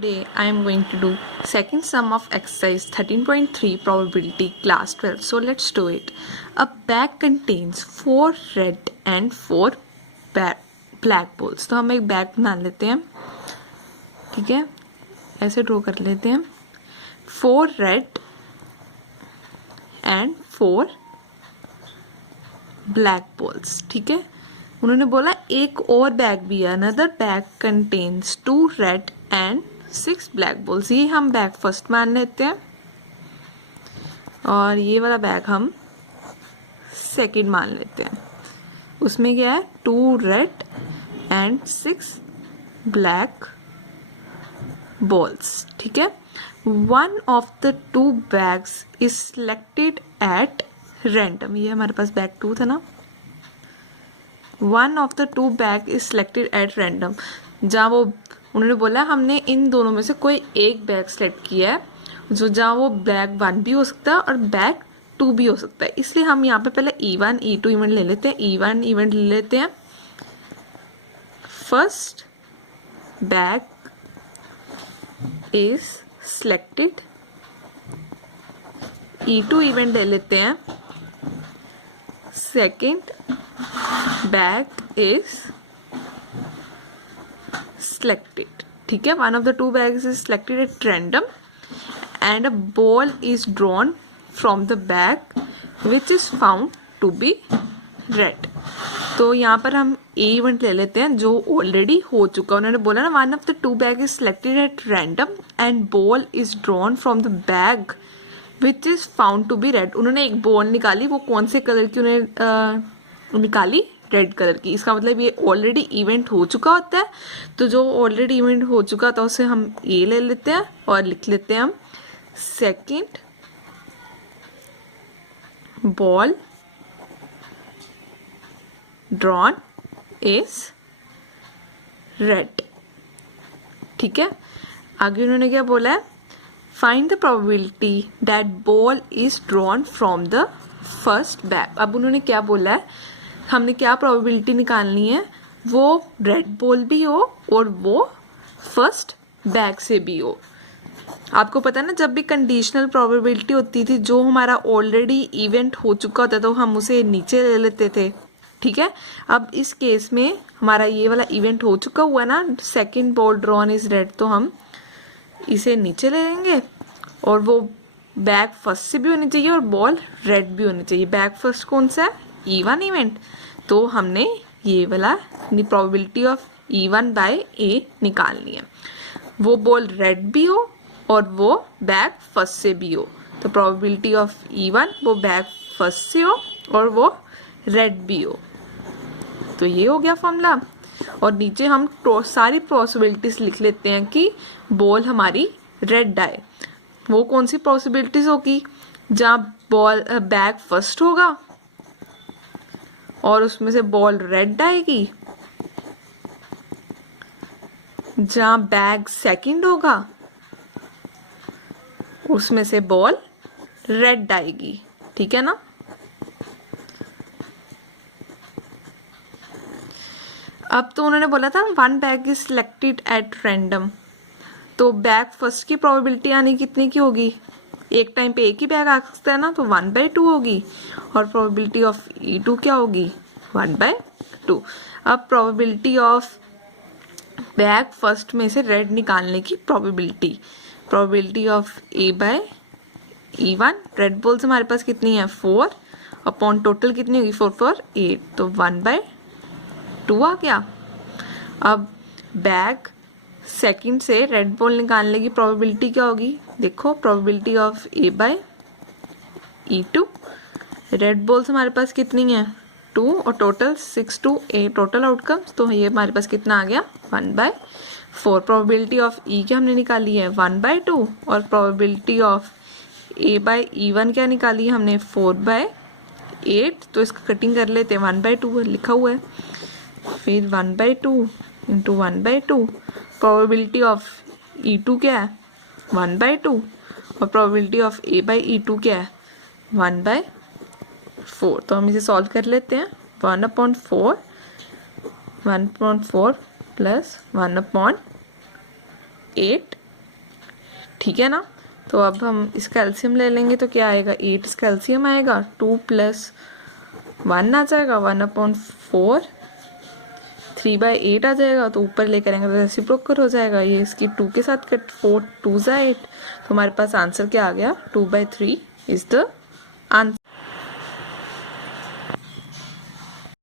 Today I am going to do second sum of exercise 13.3 probability class 12. So let's do it. A bag contains 4 red and 4 black balls. तो हम एक bag बना लेते हैं, ठीक है, ऐसे ड्रॉ कर लेते हैं. 4 रेड एंड 4 ब्लैक बॉल्स, ठीक है. उन्होंने बोला एक और बैग भी है, another bag contains 2 red and 6 black balls. ये हम बैग फर्स्ट मान लेते हैं और ये वाला बैग हम सेकंड मान लेते हैं. उसमें क्या है, 2 रेड एंड 6 ब्लैक बॉल्स, ठीक है. One of the 2 bags is selected at random. ये हमारे पास बैग 2 था ना. One of the 2 bag is selected at random. जहाँ वो उन्होंने बोला हमने इन दोनों में से कोई एक बैग सेलेक्ट किया है, जो जहाँ वो बैग 1 भी हो सकता है और बैग 2 भी हो सकता है. इसलिए हम यहाँ पे पहले E1 E2 इवेंट ले लेते हैं. E1 इवेंट ले लेते हैं. First bag is selected. E2 event ले लेते हैं. सेकेंड बैग इज selected, ठीक है. One of the 2 bags is selected at random and a ball is drawn from the bag which is found to be red. तो यहाँ पर हम A event ले लेते हैं जो ऑलरेडी हो चुका. उन्होंने बोला ना one of the 2 bag is selected at random and ball is drawn from the bag which is found to be red. उन्होंने एक बॉल निकाली, वो कौन से कलर की उन्हें निकाली, रेड कलर की. इसका मतलब ये ऑलरेडी इवेंट हो चुका होता है. तो जो ऑलरेडी इवेंट हो चुका था उसे हम ए ले लेते हैं और लिख लेते हैं हम second ball drawn is red, ठीक है. आगे उन्होंने क्या बोला है, find the probability that ball is drawn from the first bag. अब उन्होंने क्या बोला है, हमने क्या प्रोबेबिलिटी निकालनी है, वो रेड बॉल भी हो और वो फर्स्ट बैग से भी हो. आपको पता है ना, जब भी कंडीशनल प्रोबेबिलिटी होती थी, जो हमारा ऑलरेडी इवेंट हो चुका होता तो हम उसे नीचे ले लेते थे, ठीक है. अब इस केस में हमारा ये वाला इवेंट हो चुका हुआ ना, second ball drawn is red, तो हम इसे नीचे ले लेंगे और वो बैग फर्स्ट से भी होनी चाहिए और बॉल रेड भी होनी चाहिए. बैग फर्स्ट कौन सा है, E1 इवेंट. तो हमने ये वाला probability of E1 bye A निकालनी है. वो बॉल रेड भी हो और वो बैग फर्स्ट से भी हो. तो प्रोबेबिलिटी ऑफ E1 वो बैग फर्स्ट से हो और वो रेड भी हो. तो ये हो गया फॉर्मूला. और नीचे हम सारी पॉसिबिलिटीज लिख लेते हैं कि बॉल हमारी रेड आए. वो कौन सी पॉसिबिलिटीज होगी, जहाँ बॉल बैग फर्स्ट होगा और उसमें से बॉल रेड आएगी, जहाँ बैग सेकंड होगा उसमें से बॉल रेड आएगी, ठीक है ना. अब तो उन्होंने बोला था 1 bag is selected at random. तो बैग फर्स्ट की प्रोबेबिलिटी आने कितनी की होगी, एक टाइम पे एक ही बैग आ सकता है ना, तो 1/2 होगी. और प्रोबेबिलिटी ऑफ E2 क्या होगी, 1/2. अब प्रोबेबिलिटी ऑफ बैग फर्स्ट में से रेड निकालने की probability of A/E1. Red balls हमारे पास कितनी है, 4 अपॉन टोटल कितनी होगी, 4 4 8, तो 1/2 आ गया. अब बैग सेकंड से रेड बॉल निकालने की प्रोबेबिलिटी क्या होगी, देखो probability of A/E2. Red balls हमारे पास कितनी है, 2 और टोटल 6 to 8 टोटल आउटकम्स. तो ये हमारे पास कितना आ गया, 1/4. प्रोबेबिलिटी ऑफ E क्या हमने निकाली है, 1/2. और प्रोबेबिलिटी ऑफ A/E1 क्या निकाली है हमने, 4/8. तो इसका कटिंग कर लेते हैं, 1/2 लिखा हुआ है. फिर 1/2 इंटू 1/2. प्रोबेबिलिटी ऑफ E2 क्या है, 1/2. और प्रोबेबिलिटी ऑफ A/E2 क्या है, 1/4. तो हम इसे सॉल्व कर लेते हैं. 1/4 प्लस 1/8 ठीक है ना। तो अब हम इसका एलसीएम ले लेंगे तो क्या आएगा, 8 इसका एलसीएम आएगा, 2 + 1 आ जाएगा, 1/4, 3/8 आ जाएगा। तो ऊपर लेकर आएंगे तो रेसिप्रोकल हो जाएगा, ये इसकी 2 के साथ कट, 4 2 8। तो हमारे पास आंसर क्या आ गया, 2/3 इज द आंसर।